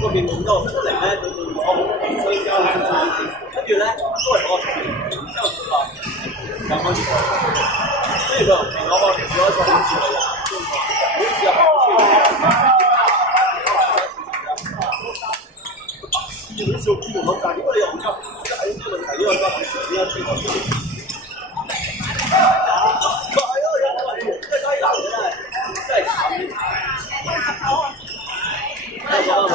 個面紅咗出嚟咧，我所以交跟住咧都係我然之後佢話有冇啲，跟住佢同我講其實我再點處理啊？好似有邊度咁大，點解你又唔急？即係呢個問題，呢個關係上呢一處我知。係咯，有問題，真係低能嘅，真係慘。係啊。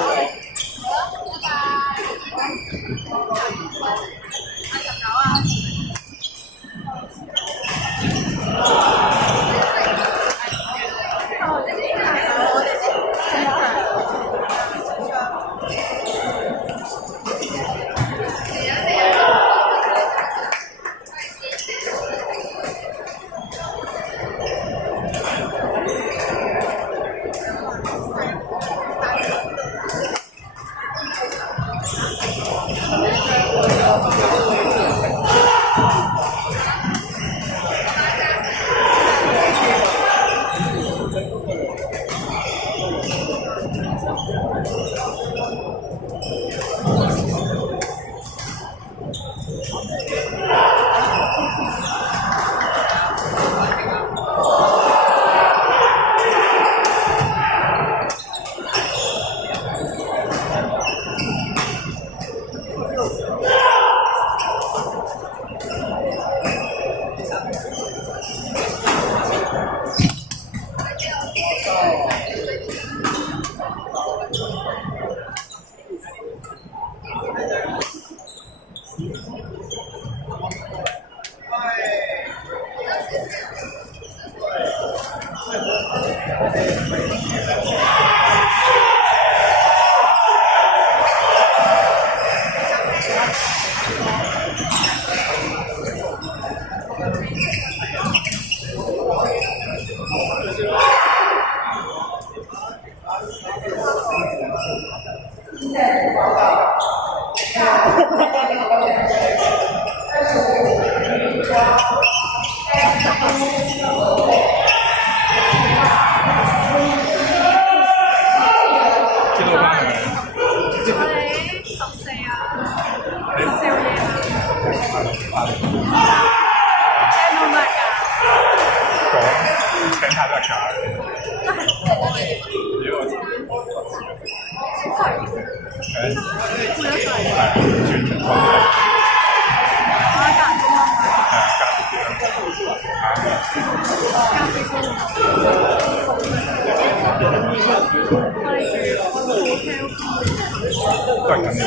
都係緊要，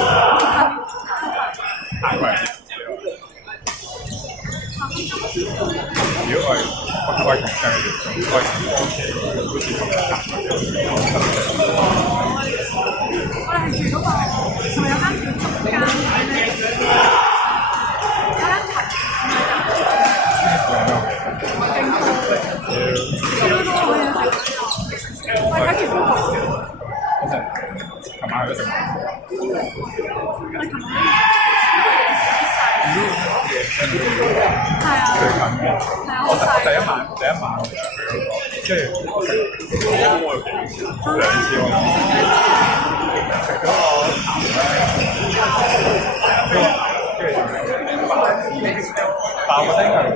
太貴。如果我係我都係同聲嘅，都係好似同我哋係住嗰個，係咪有間住中間嘅咧？有間茶勁多嘅，超多好嘢食。我而家住嗰個，嗰陣琴晚去咗食飯。我琴晚係啊，最近嘅，係啊，我好細。第一晚我就去嗰個，跟住2次我食咗個鹹咧，跟住但我覺得應該係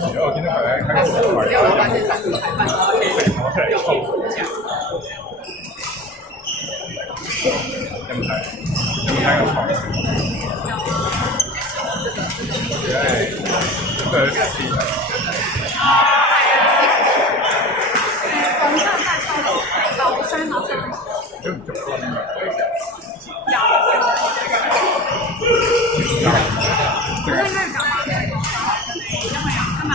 如果我見到佢咧喺個櫃食咗出嚟沖，有冇睇？有冇睇過沖？因為佢試本身真係收到舊雙立生，都唔足分㗎。有，本身應該要9萬嘅，因為有今日，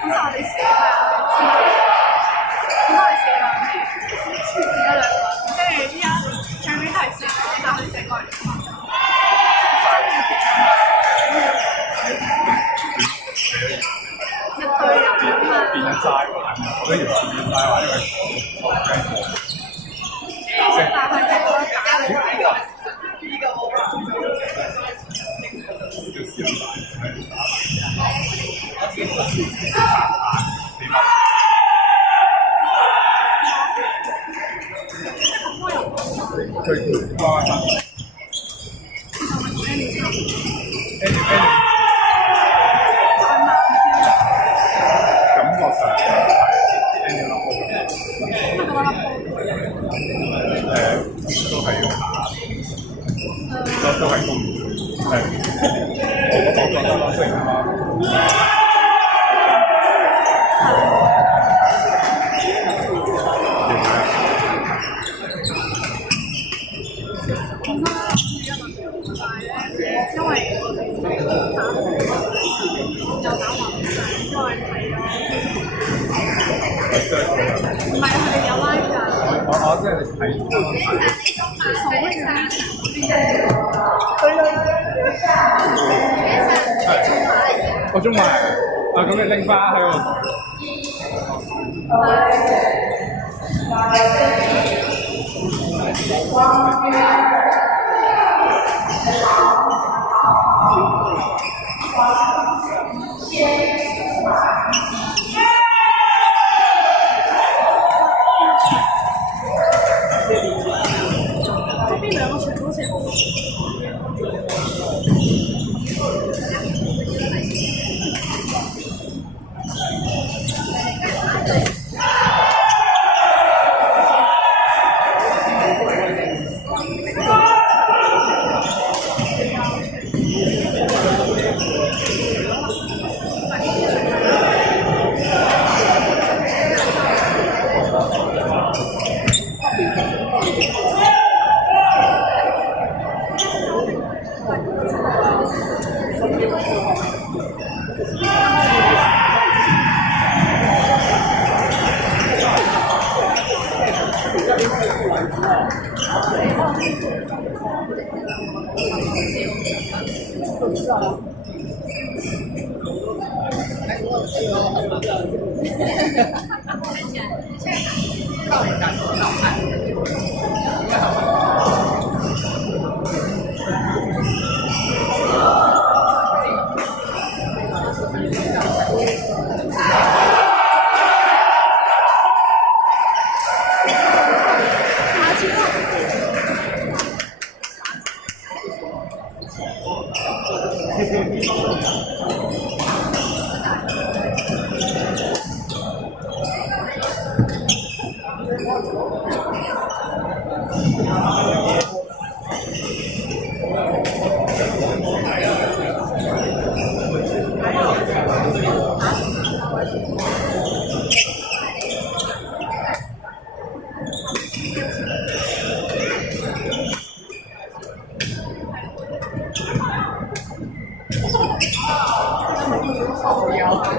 本身我哋試係本身我哋試咗2個，跟住依家最尾都係試，但係佢整過嚟。一堆人變咗齋玩，我都以為變齋玩，因為我驚過。但係係我假嘅。要試下打最瓜生。感覺上係 Andy 落波嘅，都係要下，都係公園，我覺得咯，雖然因為我哋有打橫上，因為睇唔係佢哋有 live 㗎。我即係睇我中埋啊！咁你拎翻喺個袋。嗰邊兩個全部好似好。好呀。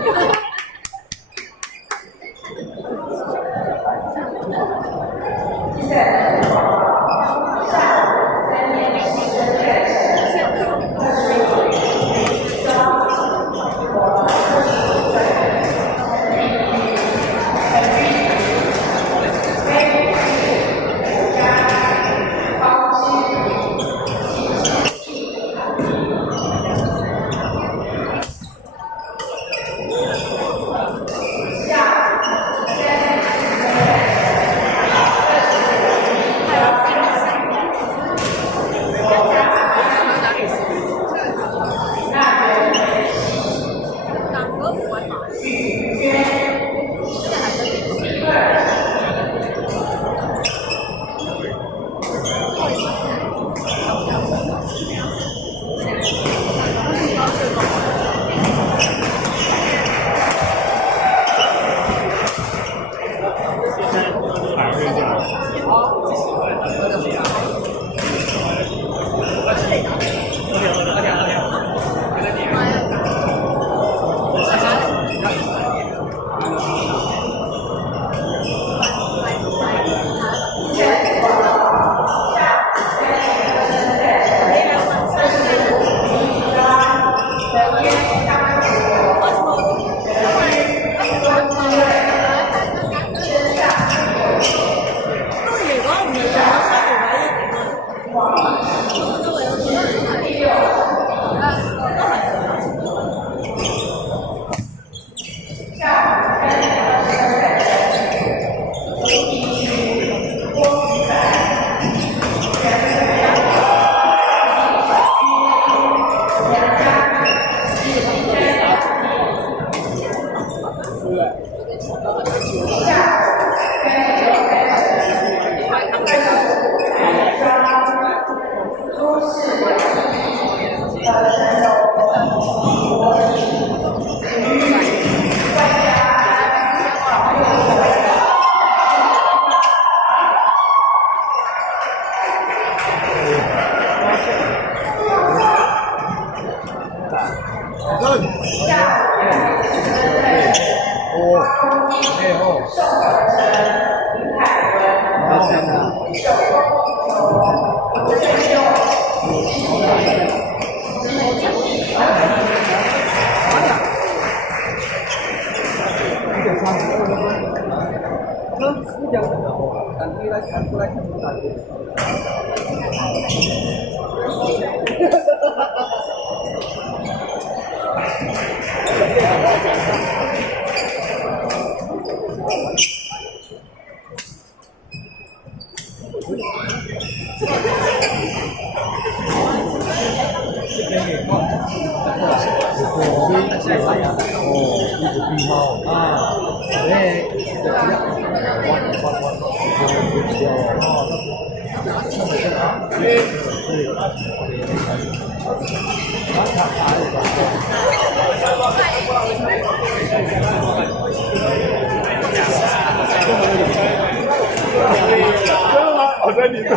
我在你这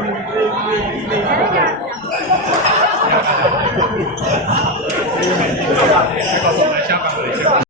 里，